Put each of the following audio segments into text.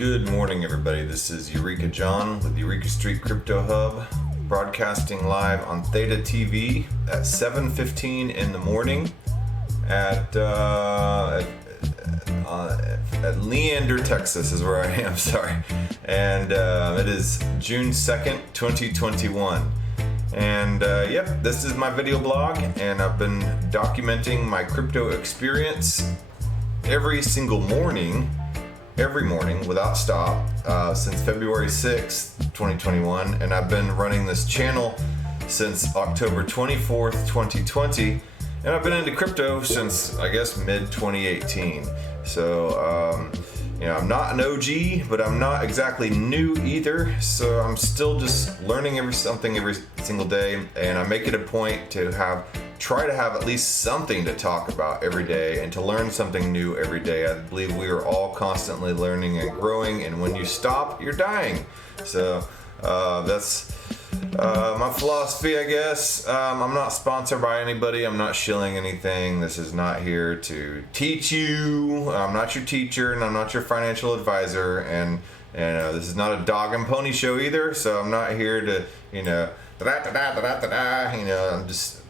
Good morning, everybody. This is Eureka John with Eureka Street Crypto Hub, broadcasting live on Theta TV at 7:15 in the morning at Leander, Texas is where I am, sorry. And it is June 2nd, 2021. And yep, this is my video blog, and I've been documenting my crypto experience every morning without stop since February 6th, 2021, and I've been running this channel since October 24th, 2020, and I've been into crypto since, I guess, mid-2018. So, I'm not an OG, but I'm not exactly new either, so I'm still just learning something every single day, and I make it a point to try to have at least something to talk about every day and to learn something new every day. I believe we are all constantly learning and growing, and when you stop, you're dying. So that's my philosophy, I guess. I'm not sponsored by anybody. I'm not shilling anything. This is not here to teach you. I'm not your teacher, and I'm not your financial advisor, and this is not a dog and pony show either, so I'm not here to, I'm just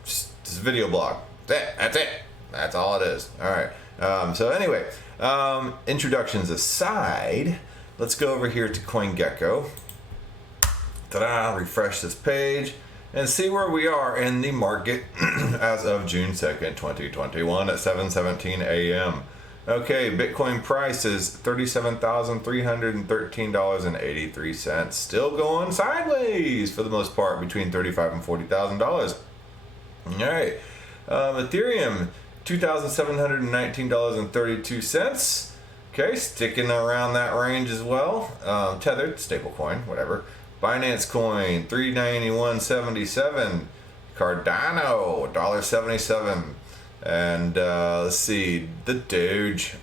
this video blog. That's it. That's all it is. All right. So anyway, introductions aside, let's go over here to CoinGecko. Ta-da! Refresh this page and see where we are in the market as of June 2nd, 2021 at 7:17 a.m. Okay, Bitcoin price is $37,313.83. Still going sideways for the most part, between $35,000 and $40,000. All right, Ethereum, $2,719.32. Okay, sticking around that range as well. Tethered, stablecoin, whatever. Binance Coin, $391.77. Cardano, $1.77. And let's see, the Doge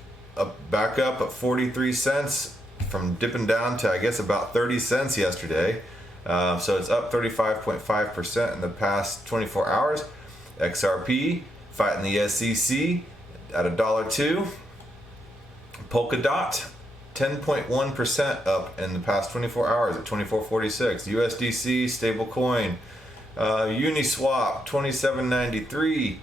back up at 43 cents from dipping down to, I guess, about 30 cents yesterday. So it's up 35.5% in the past 24 hours. XRP fighting the SEC at $1.02. Polkadot 10.1% up in the past 24 hours at 24.46. USDC stablecoin. Uniswap 27.93.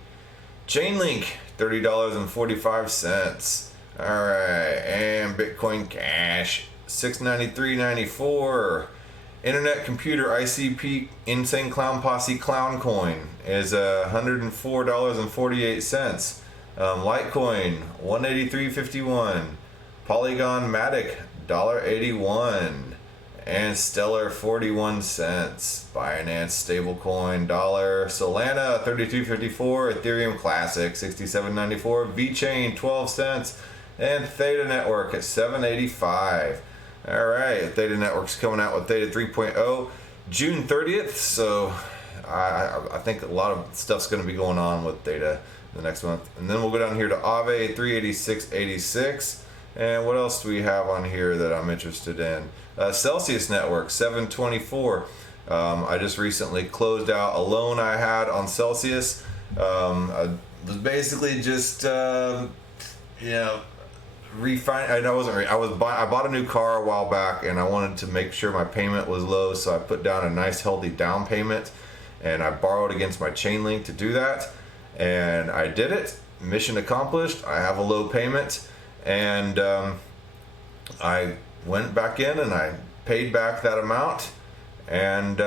Chainlink $30.45. All right, and Bitcoin Cash 693.94. Internet Computer ICP Insane Clown Posse Clown Coin is $104.48. Litecoin 183.51. Polygon Matic $1.81. And Stellar 41 cents. Binance stablecoin $1. Solana 32.54. Ethereum Classic 67.94. VeChain 12 cents. And Theta Network at 7.85. All right, Theta Network's coming out with Theta 3.0 June 30th, so I think a lot of stuff's going to be going on with Theta the next month. And then we'll go down here to Aave 386.86. And what else do we have on here that I'm interested in? Celsius Network 724. I just recently closed out a loan I had on Celsius. I was basically just I bought a new car a while back, and I wanted to make sure my payment was low, so I put down a nice healthy down payment, and I borrowed against my Chainlink to do that, and I did it. Mission accomplished. I have a low payment, and I went back in and I paid back that amount, and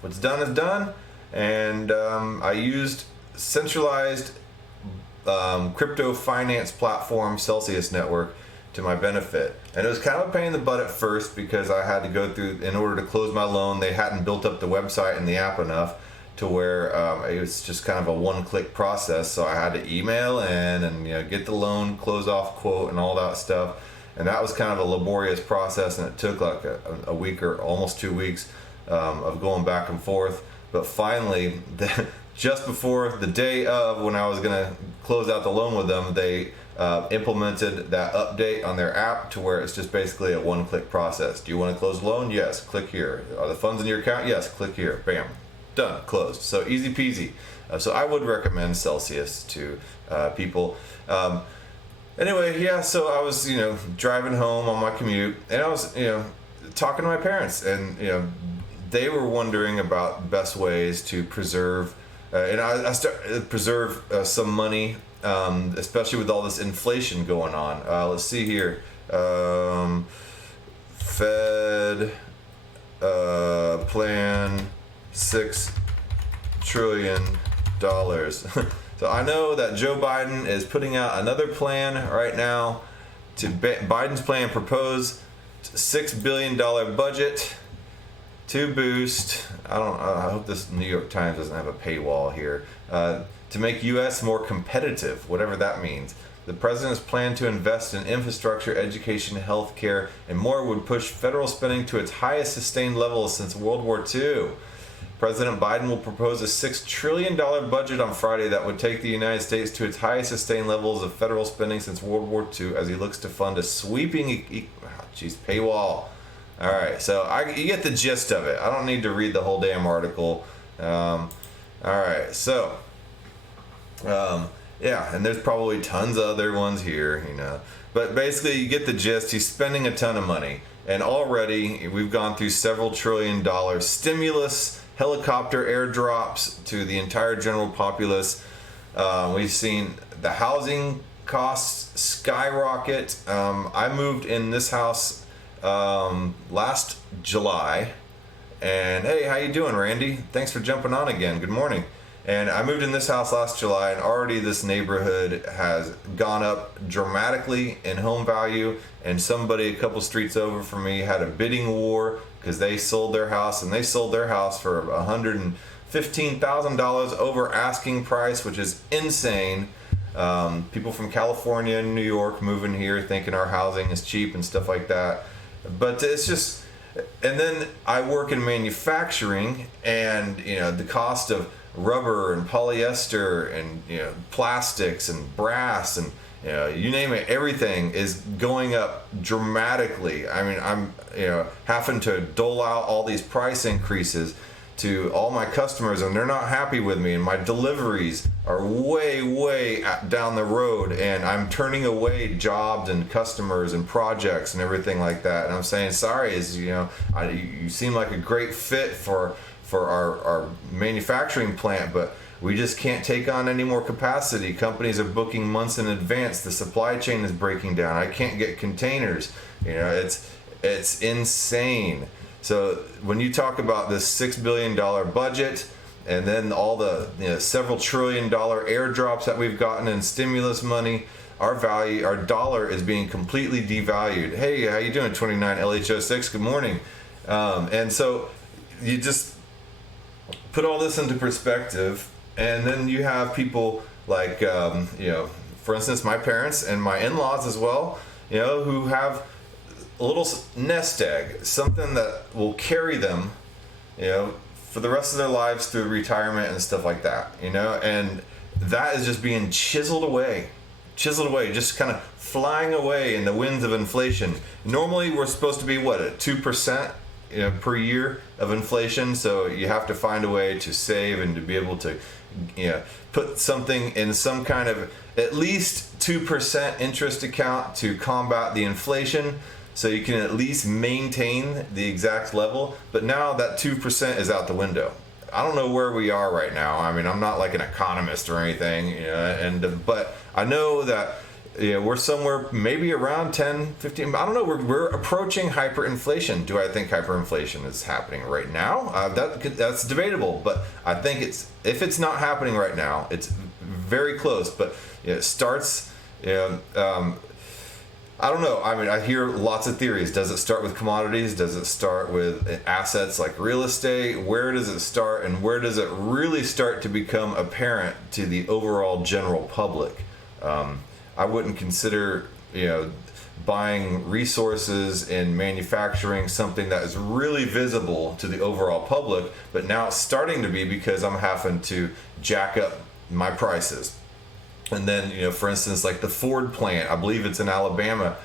what's done is done. And I used centralized crypto finance platform Celsius Network to my benefit, and it was kind of a pain in the butt at first because I had to go through, in order to close my loan, they hadn't built up the website and the app enough to where it was just kind of a one-click process. So I had to email in and get the loan close off quote and all that stuff, and that was kind of a laborious process, and it took like a week or almost 2 weeks of going back and forth. But finally, just before the day of when I was going to close out the loan with them, they implemented that update on their app to where it's just basically a one-click process. Do you want to close the loan? Yes, click here. Are the funds in your account? Yes, click here. Bam, done, closed. So easy peasy. So I would recommend Celsius to people. Anyway, yeah, so I was, driving home on my commute, and I was, talking to my parents, and, they were wondering about best ways to preserve, and I started preserve some money, especially with all this inflation going on. Let's see here. Fed plan $6 trillion. So I know that Joe Biden is putting out another plan right now. Biden's plan proposed $6 billion budget to boost. I hope this New York Times doesn't have a paywall here. To make U.S. more competitive, whatever that means. The president's plan to invest in infrastructure, education, healthcare, and more would push federal spending to its highest sustained levels since World War II. President Biden will propose a $6 trillion budget on Friday that would take the United States to its highest sustained levels of federal spending since World War II as he looks to fund a sweeping paywall. All right, so you get the gist of it. I don't need to read the whole damn article. All right, so yeah, and there's probably tons of other ones here, But basically, you get the gist. He's spending a ton of money, and already we've gone through several $1 trillion stimulus, helicopter airdrops to the entire general populace. We've seen the housing costs skyrocket. I moved in this house last July, and hey, how you doing, Randy? Thanks for jumping on again. Good morning. And I moved in this house last July, and already this neighborhood has gone up dramatically in home value. And somebody a couple streets over from me had a bidding war because they sold their house, and they sold their house for $115,000 over asking price, which is insane. People from California and New York moving here thinking our housing is cheap and stuff like that. But it's just, and then I work in manufacturing, and the cost of rubber and polyester and plastics and brass and you name it, everything is going up dramatically. I mean, I'm having to dole out all these price increases to all my customers, and they're not happy with me, and my deliveries are way down the road, and I'm turning away jobs and customers and projects and everything like that. And I'm saying, sorry, you seem like a great fit for our manufacturing plant, but we just can't take on any more capacity. Companies are booking months in advance. The supply chain is breaking down. I can't get containers. It's insane. So when you talk about this $6 billion budget, and then all the several $1 trillion airdrops that we've gotten in stimulus money, our dollar is being completely devalued. Hey, how you doing, 29 LHO6? Good morning. And so you just put all this into perspective, and then you have people like, for instance, my parents and my in-laws as well, who have a little nest egg, something that will carry them, for the rest of their lives through retirement and stuff like that, and that is just being chiseled away, just kind of flying away in the winds of inflation. Normally, we're supposed to be at 2%, per year of inflation. So you have to find a way to save and to be able to, put something in some kind of at least 2% interest account to combat the inflation, so you can at least maintain the exact level. But now that 2% is out the window. I don't know where we are right now. I mean, I'm not like an economist or anything, but I know that we're somewhere maybe around 10, 15. I don't know. We're approaching hyperinflation. Do I think hyperinflation is happening right now? That's debatable. But I think if it's not happening right now, it's very close. But it starts. I don't know. I mean, I hear lots of theories. Does it start with commodities? Does it start with assets like real estate? Where does it start, and where does it really start to become apparent to the overall general public? I wouldn't consider, buying resources in manufacturing something that is really visible to the overall public, but now it's starting to be because I'm having to jack up my prices. And then, for instance, like the Ford plant, I believe it's in Alabama,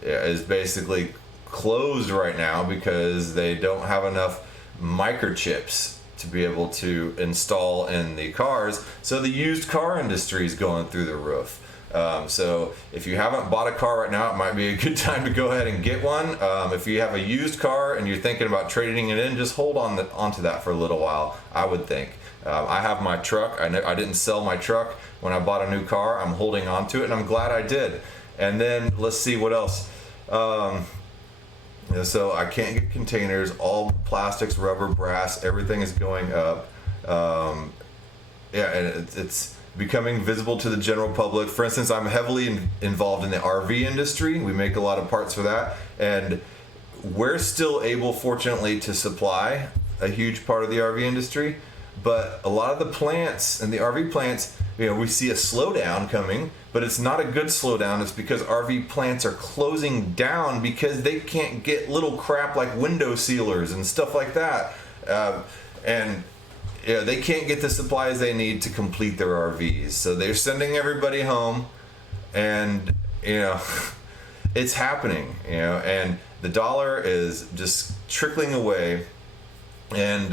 is basically closed right now because they don't have enough microchips to be able to install in the cars. So the used car industry is going through the roof. So if you haven't bought a car right now, it might be a good time to go ahead and get one. If you have a used car and you're thinking about trading it in, just hold onto that for a little while, I would think. I have my truck. I didn't sell my truck when I bought a new car. I'm holding on to it, and I'm glad I did. And then let's see what else. So I can't get containers. All plastics, rubber, brass, everything is going up. And it's becoming visible to the general public. For instance, I'm heavily involved in the RV industry. We make a lot of parts for that, and we're still able, fortunately, to supply a huge part of the RV industry. But a lot of the plants and the RV plants, we see a slowdown coming, but it's not a good slowdown. It's because RV plants are closing down because they can't get little crap like window sealers and stuff like that. They can't get the supplies they need to complete their RVs. So they're sending everybody home, and, it's happening, and the dollar is just trickling away, and,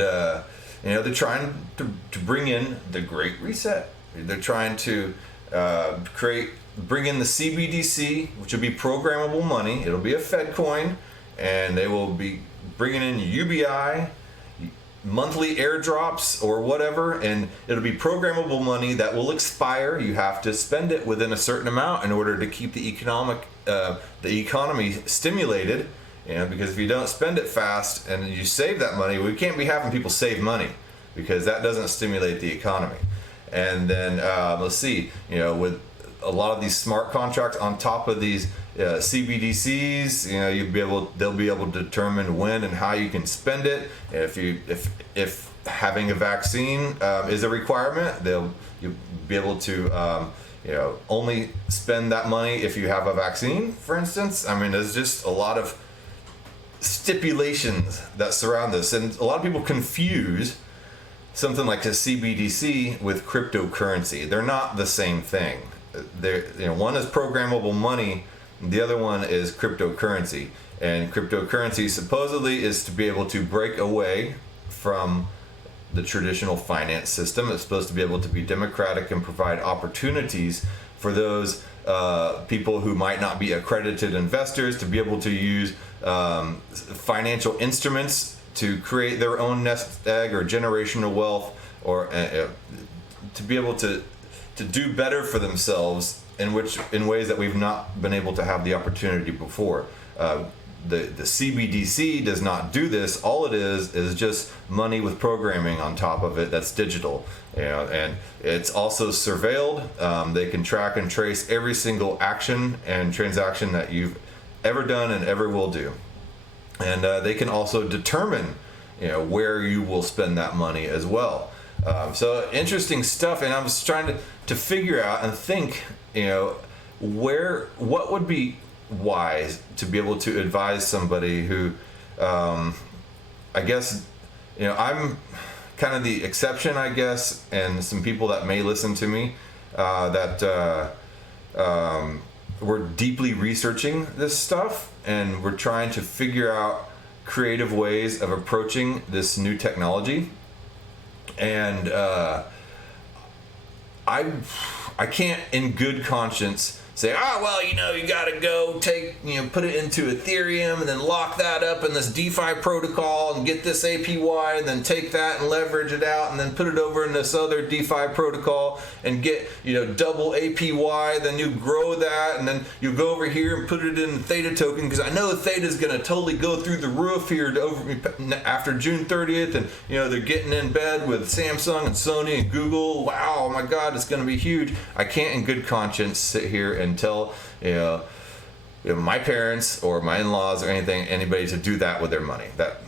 they're trying to bring in the Great Reset. They're trying to bring in the CBDC, which will be programmable money. It'll be a Fed coin, and they will be bringing in UBI, monthly airdrops or whatever, and it'll be programmable money that will expire. You have to spend it within a certain amount in order to keep the economy stimulated. Because if you don't spend it fast and you save that money, we can't be having people save money, because that doesn't stimulate the economy. And then let's see, with a lot of these smart contracts on top of these CBDCs, they'll be able to determine when and how you can spend it. If having a vaccine is a requirement, you'll be able to only spend that money if you have a vaccine, for instance. I mean, there's just a lot of stipulations that surround this, and a lot of people confuse something like a CBDC with cryptocurrency. They're not the same thing. One is programmable money, the other one is cryptocurrency. And cryptocurrency supposedly is to be able to break away from the traditional finance system. It's supposed to be able to be democratic and provide opportunities for those people who might not be accredited investors to be able to use financial instruments to create their own nest egg or generational wealth, or to be able to do better for themselves in ways that we've not been able to have the opportunity before. The CBDC does not do this. All it is just money with programming on top of it that's digital, and it's also surveilled. They can track and trace every single action and transaction that you've ever done and ever will do, and they can also determine where you will spend that money as well. So interesting stuff, and I was trying to figure out and think, what would be wise to be able to advise somebody who, I guess, I'm kind of the exception, I guess, and some people that may listen to me that we're deeply researching this stuff, and we're trying to figure out creative ways of approaching this new technology. And I can't in good conscience say, you gotta go put it into Ethereum and then lock that up in this DeFi protocol and get this APY, and then take that and leverage it out and then put it over in this other DeFi protocol and get, double APY. Then you grow that, and then you go over here and put it in the Theta token, because I know Theta's gonna totally go through the roof here after June 30th, and they're getting in bed with Samsung and Sony and Google. Wow, oh my God, it's gonna be huge. I can't in good conscience sit here and tell my parents or my in-laws or anybody to do that with their money. That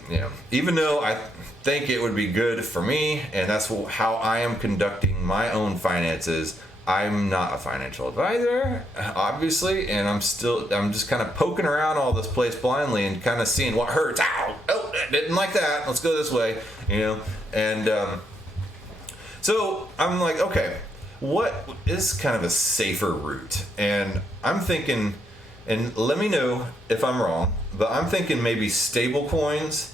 even though I think it would be good for me, and that's how I am conducting my own finances. I'm not a financial advisor, obviously, and I'm just kind of poking around all this place blindly and kind of seeing what hurts. Ow! Oh, didn't like that. Let's go this way, and so I'm like, okay, what is kind of a safer route? And I'm thinking, and let me know if I'm wrong, but I'm thinking maybe stable coins,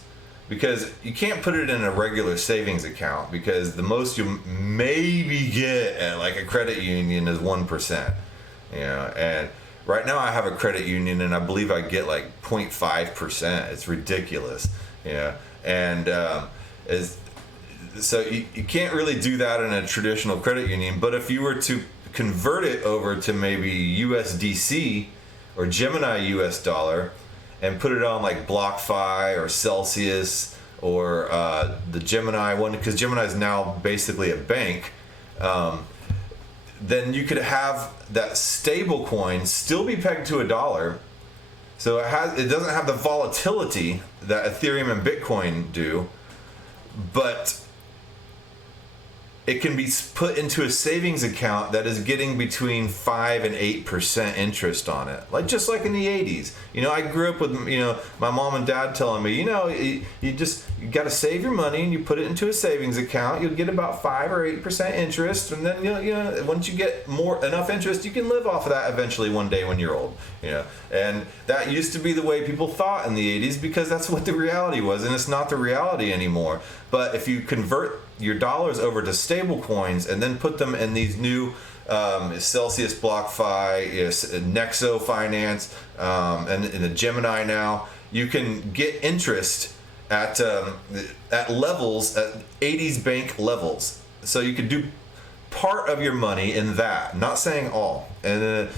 because you can't put it in a regular savings account, because the most you maybe get at like a credit union is 1%. And right now I have a credit union, and I believe I get like 0.5%. It's ridiculous, and so you can't really do that in a traditional credit union. But if you were to convert it over to maybe USDC or Gemini US dollar and put it on like BlockFi or Celsius or the Gemini one, because Gemini is now basically a bank, then you could have that stable coin still be pegged to $1. So it doesn't have the volatility that Ethereum and Bitcoin do, but it can be put into a savings account that is getting between 5 and 8% interest on it, just like in the 80s. I grew up with my mom and dad telling me, you got to save your money and you put it into a savings account. You'll get about 5 or 8% interest, and then once you get enough interest, you can live off of that eventually one day when you're old. And that used to be the way people thought in the 80s, because that's what the reality was, and it's not the reality anymore. But if you convert your dollars over to stable coins and then put them in these new Celsius, BlockFi, Nexo Finance, and in the Gemini now, you can get interest at levels, at 80s bank levels. So you could do part of your money in that, not saying all. And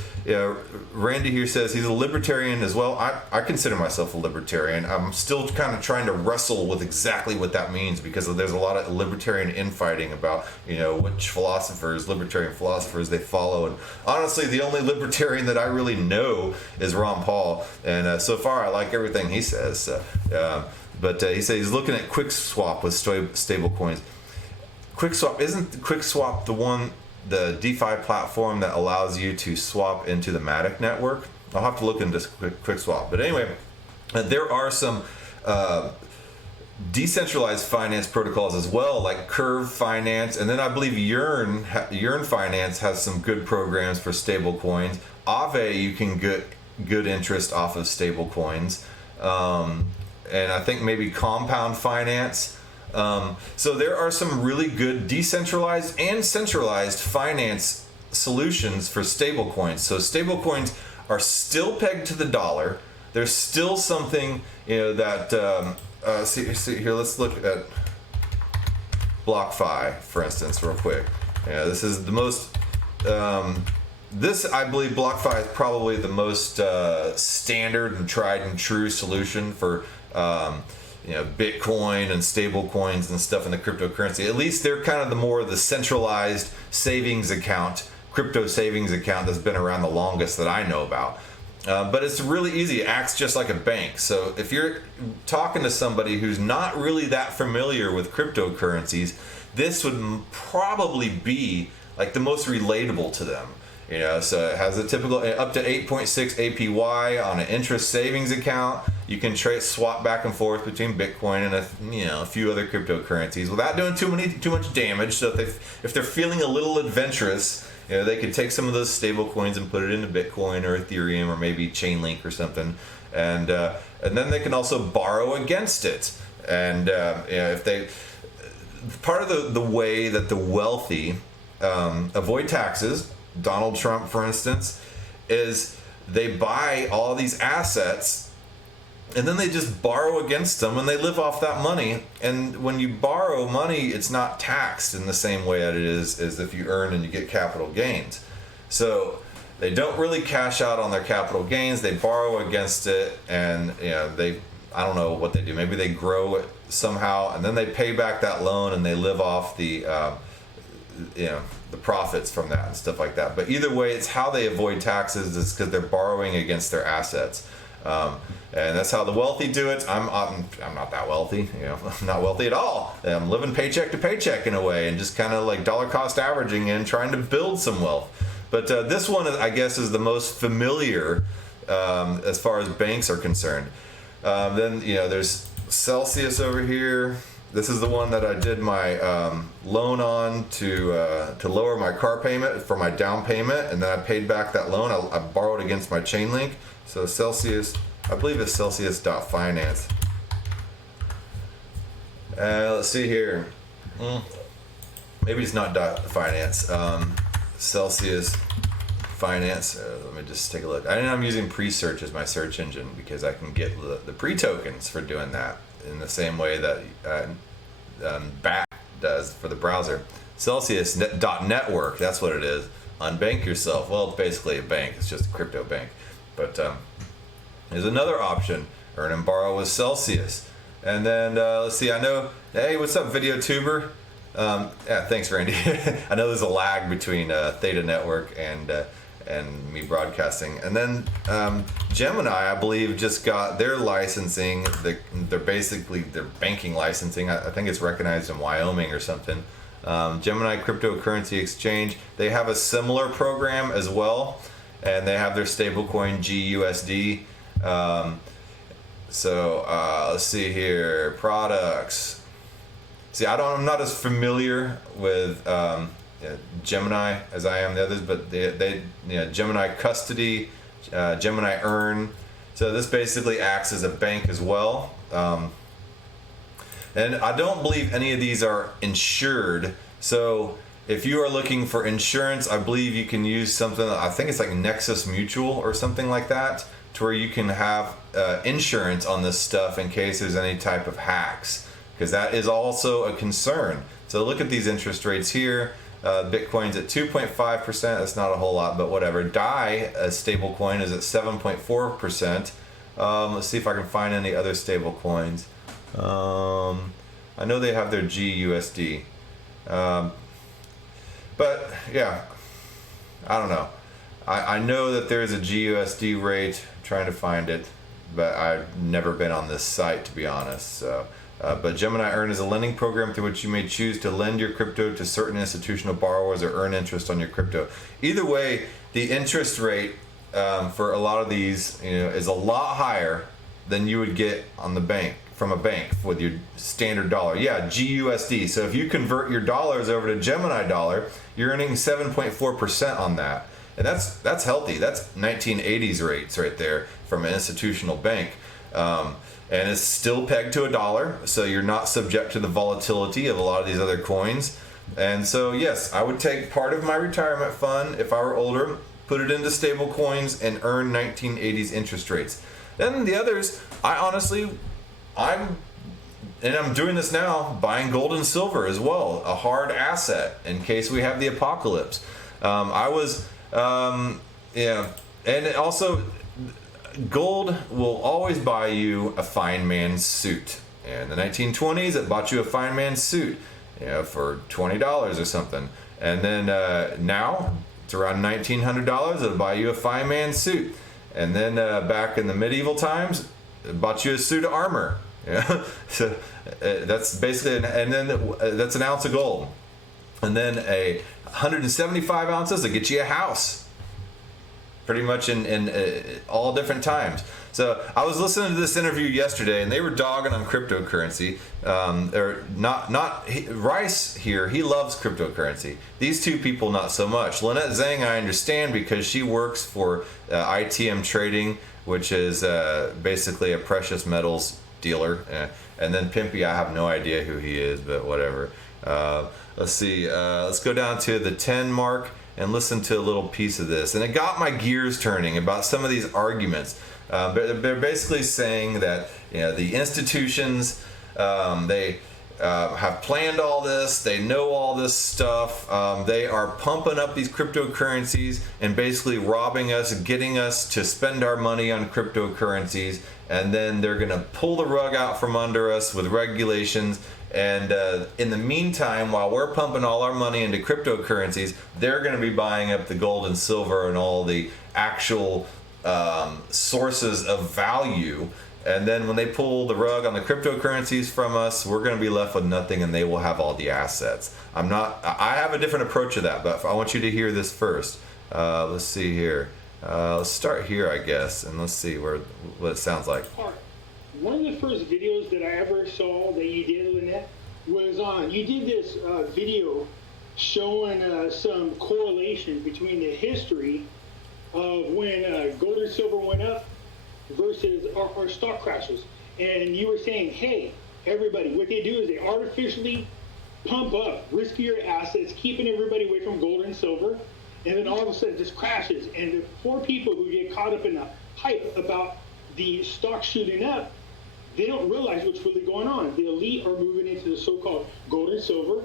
Randy here says he's a libertarian as well. I consider myself a libertarian. I'm still kind of trying to wrestle with exactly what that means, because there's a lot of libertarian infighting about which libertarian philosophers they follow. And honestly, the only libertarian that I really know is Ron Paul, and so far I like everything he says. But he says he's looking at QuickSwap with stable coins. QuickSwap, isn't QuickSwap the DeFi platform that allows you to swap into the Matic network? I'll have to look into QuickSwap. But anyway, there are some decentralized finance protocols as well, like Curve Finance, and then I believe Yearn Finance has some good programs for stable coins. Aave, you can get good interest off of stable coins, and I think maybe Compound Finance. So there are some really good decentralized and centralized finance solutions for stablecoins. So stablecoins are still pegged to the dollar. There's still something that see here. Let's look at BlockFi, for instance, real quick. This is the most. This, I believe, BlockFi is probably the most standard and tried and true solution for. Bitcoin and stable coins and stuff in the cryptocurrency. At least they're kind of the centralized savings account, crypto savings account that's been around the longest that I know about. But it's really easy. It acts just like a bank. So if you're talking to somebody who's not really that familiar with cryptocurrencies, this would probably be like the most relatable to them. So it has a typical up to 8.6 APY on an interest savings account. You can swap back and forth between Bitcoin and a few other cryptocurrencies without doing too much damage. So if they're feeling a little adventurous, they could take some of those stable coins and put it into Bitcoin or Ethereum or maybe Chainlink or something, and then they can also borrow against it. And if they part of the way that the wealthy avoid taxes. Donald Trump, for instance, is they buy all these assets and then they just borrow against them and they live off that money. And when you borrow money, it's not taxed in the same way that it is as if you earn and you get capital gains. So they don't really cash out on their capital gains. They borrow against it, and I don't know what they do. Maybe they grow it somehow and then they pay back that loan and they live off the the profits from that and stuff like that. But either way, it's how they avoid taxes is because they're borrowing against their assets, and that's how the wealthy do it. I'm not that wealthy, I'm not wealthy at all. I'm living paycheck to paycheck in a way, and just kind of like dollar cost averaging and trying to build some wealth. But this one, I guess, is the most familiar as far as banks are concerned. Then there's Celsius over here. This is the one that I did my loan on to lower my car payment for my down payment, and then I paid back that loan. I borrowed against my Chainlink. So Celsius, I believe it's Celsius.finance. Let's see here. Maybe it's not .finance. Celsius finance. Let me just take a look. I'm using pre-search as my search engine because I can get the pre-tokens for doing that in the same way that BAT does for the browser. Celsius.network, that's what it is. Unbank yourself. Well, it's basically a bank. It's just a crypto bank. But there's another option. Earn and borrow with Celsius. And then let's see. I know. Hey, what's up, VideoTuber? Yeah, thanks, Randy. I know there's a lag between Theta Network and me broadcasting. And then Gemini, I believe, just got their licensing. They're basically their banking licensing. I think it's recognized in Wyoming or something. Gemini Cryptocurrency Exchange. They have a similar program as well, and they have their stablecoin GUSD. Let's see here. Products. See, I'm not as familiar with Gemini as I am the others, but they Gemini Custody, Gemini Earn. So this basically acts as a bank as well. And I don't believe any of these are insured. So if you are looking for insurance, I believe you can use something, I think it's like Nexus Mutual or something like that, to where you can have insurance on this stuff in case there's any type of hacks, because that is also a concern. So look at these interest rates here. Bitcoin's at 2.5%. That's not a whole lot, but whatever. DAI, a stable coin, is at 7.4%. Let's see if I can find any other stable coins. I know they have their GUSD. But yeah, I don't know. I know that there's a GUSD rate. I'm trying to find it, but I've never been on this site, to be honest. So, but Gemini Earn is a lending program through which you may choose to lend your crypto to certain institutional borrowers or earn interest on your crypto. Either way, the interest rate for a lot of these, is a lot higher than you would get on the bank, from a bank with your standard dollar. Yeah, GUSD. So if you convert your dollars over to Gemini dollar, you're earning 7.4% on that. And that's healthy. That's 1980s rates right there from an institutional bank. And it's still pegged to $1, so you're not subject to the volatility of a lot of these other coins. And so yes, I would take part of my retirement fund if I were older, put it into stable coins, and earn 1980s interest rates. Then the others, I'm doing this now, buying gold and silver as well, a hard asset in case we have the apocalypse. And also, gold will always buy you a fine man's suit. In the 1920s, it bought you a fine man's suit, for $20 or something. And then now, it's around $1,900, it'll buy you a fine man's suit. And then back in the medieval times, it bought you a suit of armor. So that's basically, that's an ounce of gold. And then 175 ounces to get you a house. Pretty much in all different times. So I was listening to this interview yesterday, and they were dogging on cryptocurrency. Rice here, he loves cryptocurrency. These two people, not so much. Lynnette Zang, I understand, because she works for ITM Trading, which is basically a precious metals dealer. And then Pimpy, I have no idea who he is, but whatever. Let's see. Let's go down to the 10 mark and listen to a little piece of this. And it got my gears turning about some of these arguments. They're basically saying that the institutions, they have planned all this, they know all this stuff, they are pumping up these cryptocurrencies and basically robbing us, getting us to spend our money on cryptocurrencies, and then they're gonna pull the rug out from under us with regulations. And in the meantime, while we're pumping all our money into cryptocurrencies, they're going to be buying up the gold and silver and all the actual sources of value. And then when they pull the rug on the cryptocurrencies from us, we're going to be left with nothing, and they will have all the assets. I have a different approach to that, but I want you to hear this first. Let's see here. Let's start here, I guess, and let's see what it sounds like. One of the first videos that I ever saw that you did, Lynnette, was you did this video showing some correlation between the history of when gold and silver went up versus our stock crashes. And you were saying, hey, everybody, what they do is they artificially pump up riskier assets, keeping everybody away from gold and silver. and then all of a sudden it just crashes. And the poor people who get caught up in the hype about the stock shooting up, they don't realize what's really going on. The elite are moving into the so-called gold and silver,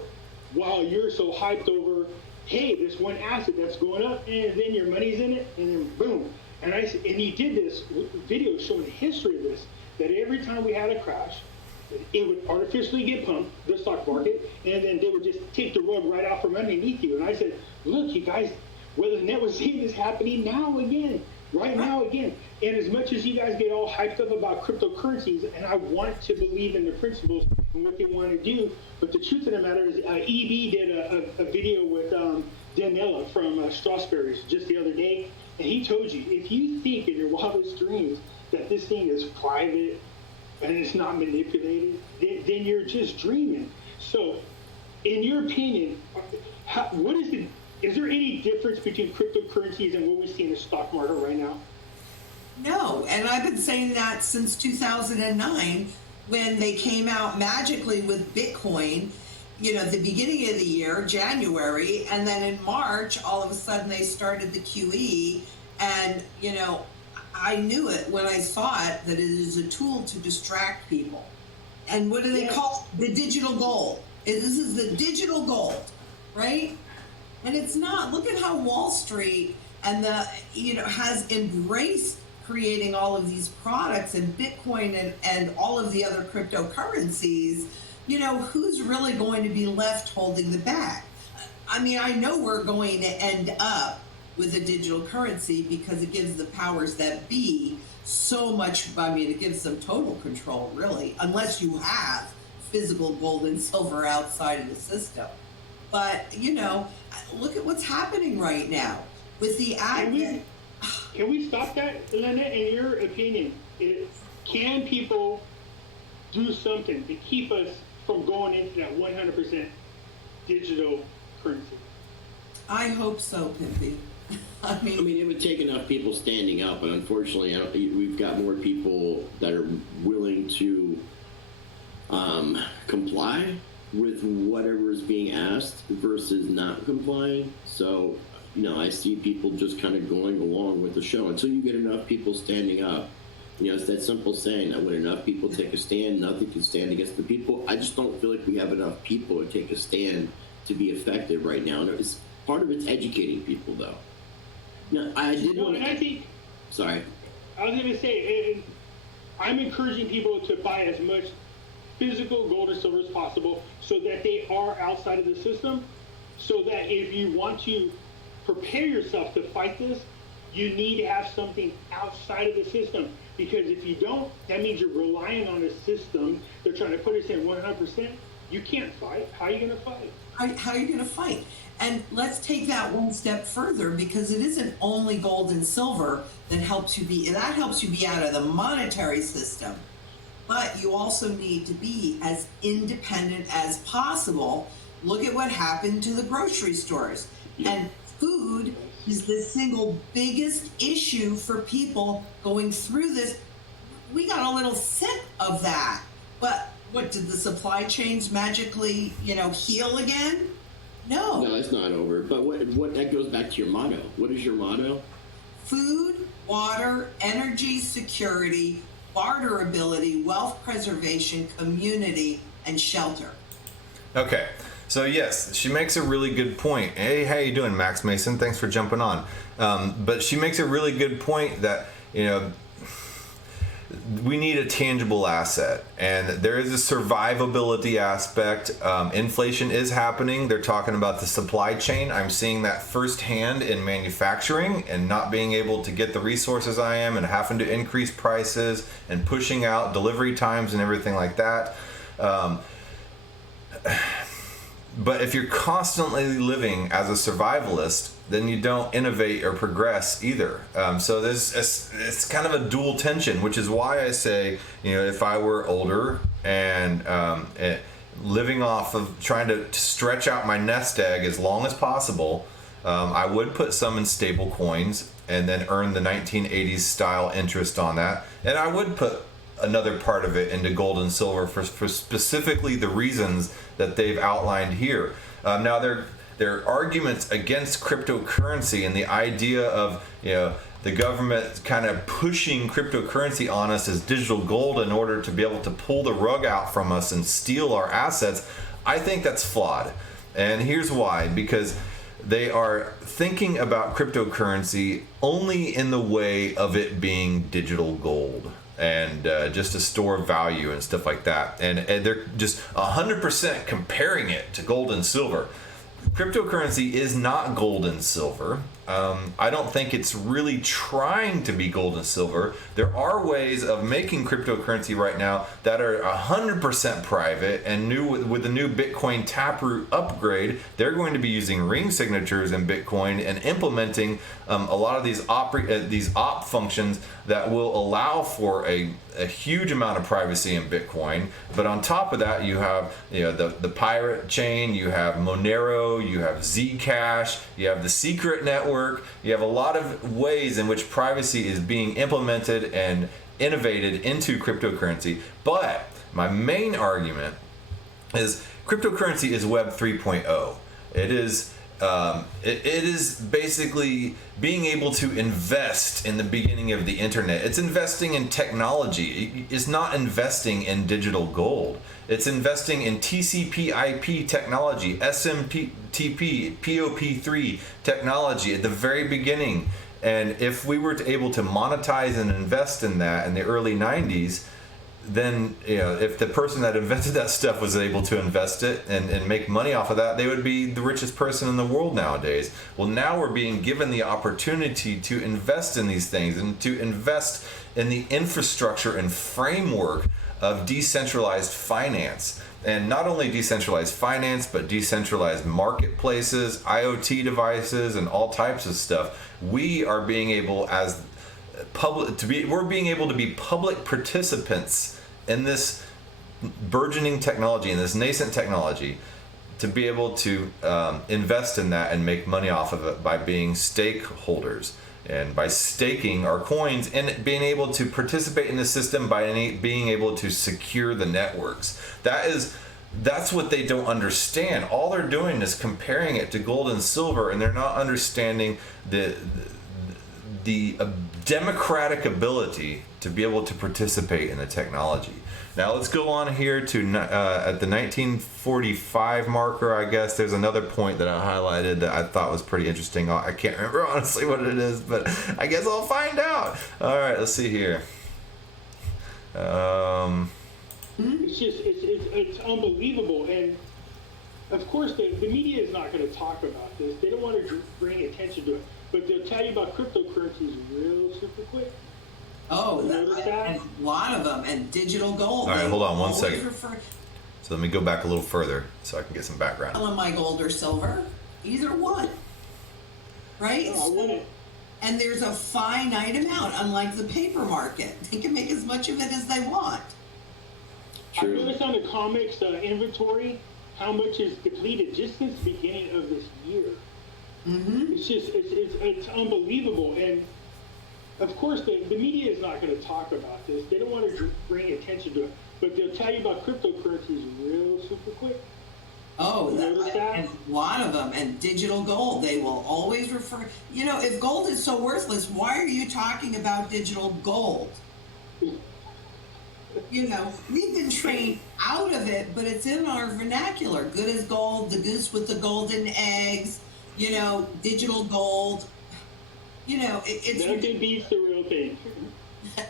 while you're so hyped over, hey, this one asset that's going up, and then your money's in it, and then boom. And he did this video showing the history of this, that every time we had a crash, it would artificially get pumped, the stock market, and then they would just take the rug right out from underneath you. And I said, look, you guys, whether Lynnette was seeing this happening now again, right now again. And as much as you guys get all hyped up about cryptocurrencies, and I want to believe in the principles and what they want to do, but the truth of the matter is, EB did a video with Danella from Strasberry's just the other day, and he told you, if you think in your wildest dreams that this thing is private and it's not manipulated, then you're just dreaming. So, in your opinion, is there any difference between cryptocurrencies and what we see in the stock market right now? No, and I've been saying that since 2009 when they came out magically with Bitcoin, at the beginning of the year, January, and then in March, all of a sudden they started the QE, and, I knew it when I saw it that it is a tool to distract people. And what do they call it? The digital gold. This is the digital gold, right? And it's not. Look at how Wall Street and has embraced creating all of these products and Bitcoin and all of the other cryptocurrencies. Who's really going to be left holding the bag? I mean, I know we're going to end up with a digital currency because it gives the powers that be so much. I mean, it gives them total control, really, unless you have physical gold and silver outside of the system. But, look at what's happening right now with the advent. Can we stop that, Lynnette, in your opinion? Can people do something to keep us from going into that 100% digital currency? I hope so, Pimpy. I mean, it would take enough people standing up, but unfortunately, we've got more people that are willing to comply with whatever is being asked versus not complying. So, I see people just kind of going along with the show until you get enough people standing up. It's that simple saying that when enough people take a stand, nothing can stand against the people. I just don't feel like we have enough people to take a stand to be effective right now. And part of it's educating people, though. No, I think. Sorry. I was going to say, I'm encouraging people to buy as much physical gold and silver as possible so that they are outside of the system, so that if you want to prepare yourself to fight this, you need to have something outside of the system. Because if you don't, that means you're relying on a system. They're trying to put us in 100%. You can't fight. How are you going to fight? How are you going to fight? And let's take that one step further, because it isn't only gold and silver that helps you be out of the monetary system, but you also need to be as independent as possible. Look at what happened to the grocery stores. And food is the single biggest issue for people going through this. We got a little sip of that, but what, did the supply chains magically, heal again? No. No, it's not over. But what that goes back to your motto. What is your motto? Food, water, energy security, barterability, wealth preservation, community, and shelter. Okay. So yes, she makes a really good point. Hey, how you doing, Max Mason? Thanks for jumping on. But she makes a really good point that, we need a tangible asset, and there is a survivability aspect. Inflation is happening. They're talking about the supply chain. I'm seeing that firsthand in manufacturing and not being able to get the resources I am, and having to increase prices and pushing out delivery times and everything like that. But if you're constantly living as a survivalist, then you don't innovate or progress either. So it's kind of a dual tension, which is why I say, if I were older and living off of trying to stretch out my nest egg as long as possible, I would put some in stable coins and then earn the 1980s style interest on that. And I would put another part of it into gold and silver for specifically the reasons that they've outlined here. Now their arguments against cryptocurrency and the idea of, the government kind of pushing cryptocurrency on us as digital gold in order to be able to pull the rug out from us and steal our assets, I think that's flawed. And here's why: because they are thinking about cryptocurrency only in the way of it being digital gold and just a store of value and stuff like that. And they're just 100% comparing it to gold and silver. Cryptocurrency is not gold and silver. I don't think it's really trying to be gold and silver. There are ways of making cryptocurrency right now that are 100% private, and with the new Bitcoin Taproot upgrade, they're going to be using ring signatures in Bitcoin and implementing a lot of these op functions that will allow for a huge amount of privacy in Bitcoin. But on top of that, you have the pirate chain, you have Monero, you have Zcash, you have the secret network. You have a lot of ways in which privacy is being implemented and innovated into cryptocurrency. But my main argument is cryptocurrency is Web 3.0. It is basically being able to invest in the beginning of the internet. It's investing in technology. It's not investing in digital gold. It's investing in TCP/IP technology, SMTP, POP3 technology at the very beginning. And if we were able to monetize and invest in that in the early 90s, then if the person that invented that stuff was able to invest it and make money off of that, they would be the richest person in the world nowadays. Well, now we're being given the opportunity to invest in these things and to invest in the infrastructure and framework of decentralized finance. And not only decentralized finance, but decentralized marketplaces, IoT devices, and all types of stuff. We are being able we're being able to be public participants in this burgeoning technology, in this nascent technology, to be able to invest in that and make money off of it by being stakeholders and by staking our coins and being able to participate in the system by being able to secure the networks. That's what they don't understand. All they're doing is comparing it to gold and silver, and they're not understanding the democratic ability to be able to participate in the technology. Now let's go on here to at the 1945 marker. I guess there's another point that I highlighted that I thought was pretty interesting. I can't remember honestly what it is, but I guess I'll find out. All right, let's see here. It's unbelievable, and of course the media is not going to talk about this. They don't want to bring attention to it, but they'll tell you about cryptocurrencies real super quick. Oh, and a lot of them, and digital gold. All right, hold on one second. So let me go back a little further so I can get some background. On my gold or silver, either one, right? I wouldn't. And there's a finite amount, unlike the paper market. They can make as much of it as they want. True. I noticed on the comics inventory how much is depleted just since the beginning of this year. Mm-hmm. It's unbelievable, and of course the media is not going to talk about this. They don't want to bring attention to it, but they'll tell you about cryptocurrencies real super quick. Oh, and a lot of them, and digital gold. They will always refer. If gold is so worthless, why are you talking about digital gold? We've been trained out of it, but it's in our vernacular. Good as gold, the goose with the golden eggs, digital gold. It's... Nothing beats the real thing.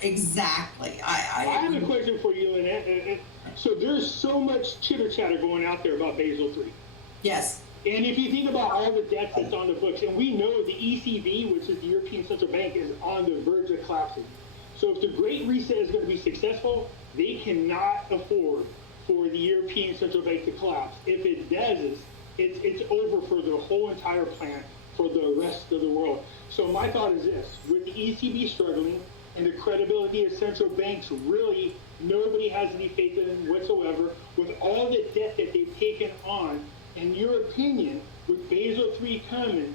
Exactly. I have a question for you, Lynnette. So there's so much chitter-chatter going out there about Basel III. Yes. And if you think about all the debt that's on the books, and we know the ECB, which is the European Central Bank, is on the verge of collapsing. So if the Great Reset is going to be successful, they cannot afford for the European Central Bank to collapse. If it does, it's over for the whole entire planet, for the rest of the world. So my thought is this: with the ECB struggling and the credibility of central banks, really nobody has any faith in them whatsoever. With all the debt that they've taken on, in your opinion, with Basel III coming,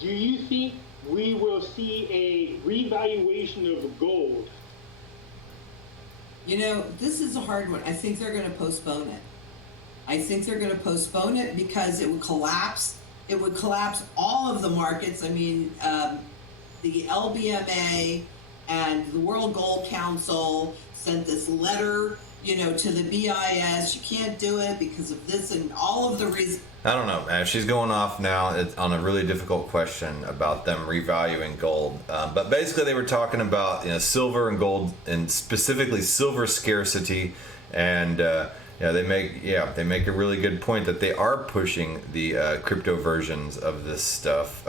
do you think we will see a revaluation of gold? This is a hard one. I think they're going to postpone it. I think they're going to postpone it because it would collapse it would collapse all of the markets. I mean, the LBMA and the World Gold Council sent this letter, to the BIS. You can't do it because of this and all of the reasons. I don't know, man. She's going off now on a really difficult question about them revaluing gold. But basically, they were talking about silver and gold, and specifically silver scarcity. And they make a really good point that they are pushing the crypto versions of this stuff.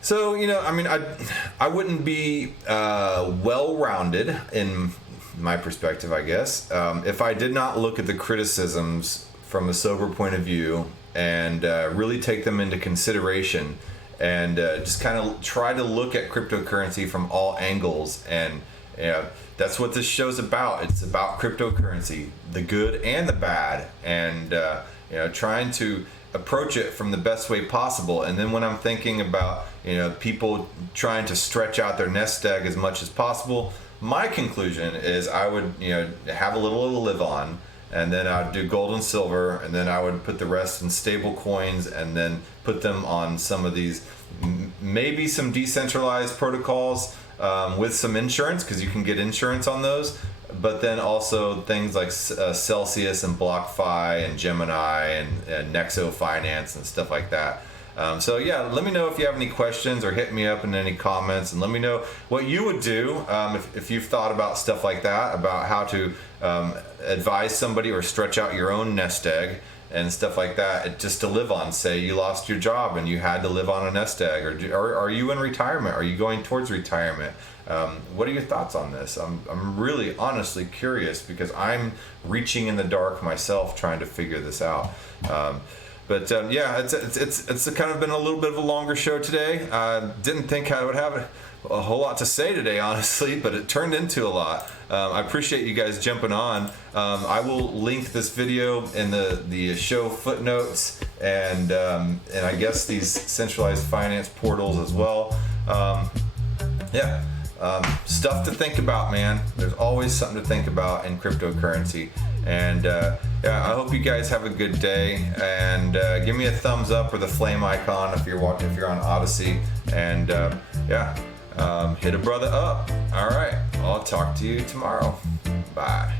So I wouldn't be well-rounded in my perspective, I guess, if I did not look at the criticisms from a sober point of view and really take them into consideration, and just kind of try to look at cryptocurrency from all angles. And that's what this show's about. It's about cryptocurrency, the good and the bad, and trying to approach it from the best way possible. And then when I'm thinking about people trying to stretch out their nest egg as much as possible, my conclusion is I would have a little to live on, and then I'd do gold and silver, and then I would put the rest in stable coins, and then put them on some of these maybe some decentralized protocols with some insurance, because you can get insurance on those. But then also things like Celsius and BlockFi and Gemini and Nexo Finance and stuff like that. Let me know if you have any questions, or hit me up in any comments, and let me know what you would do if you've thought about stuff like that, about how to advise somebody or stretch out your own nest egg and stuff like that, just to live on. Say you lost your job and you had to live on a nest egg, or are you in retirement? Are you going towards retirement? What are your thoughts on this? I'm really honestly curious, because I'm reaching in the dark myself trying to figure this out. It's kind of been a little bit of a longer show today. Didn't think I would have a whole lot to say today, honestly, but it turned into a lot. I appreciate you guys jumping on. I will link this video in the show footnotes, and I guess these centralized finance portals as well. Stuff to think about, man. There's always something to think about in cryptocurrency. And I hope you guys have a good day, and give me a thumbs up or the flame icon if you're on Odyssey, and hit a brother up. All right, I'll talk to you tomorrow. Bye.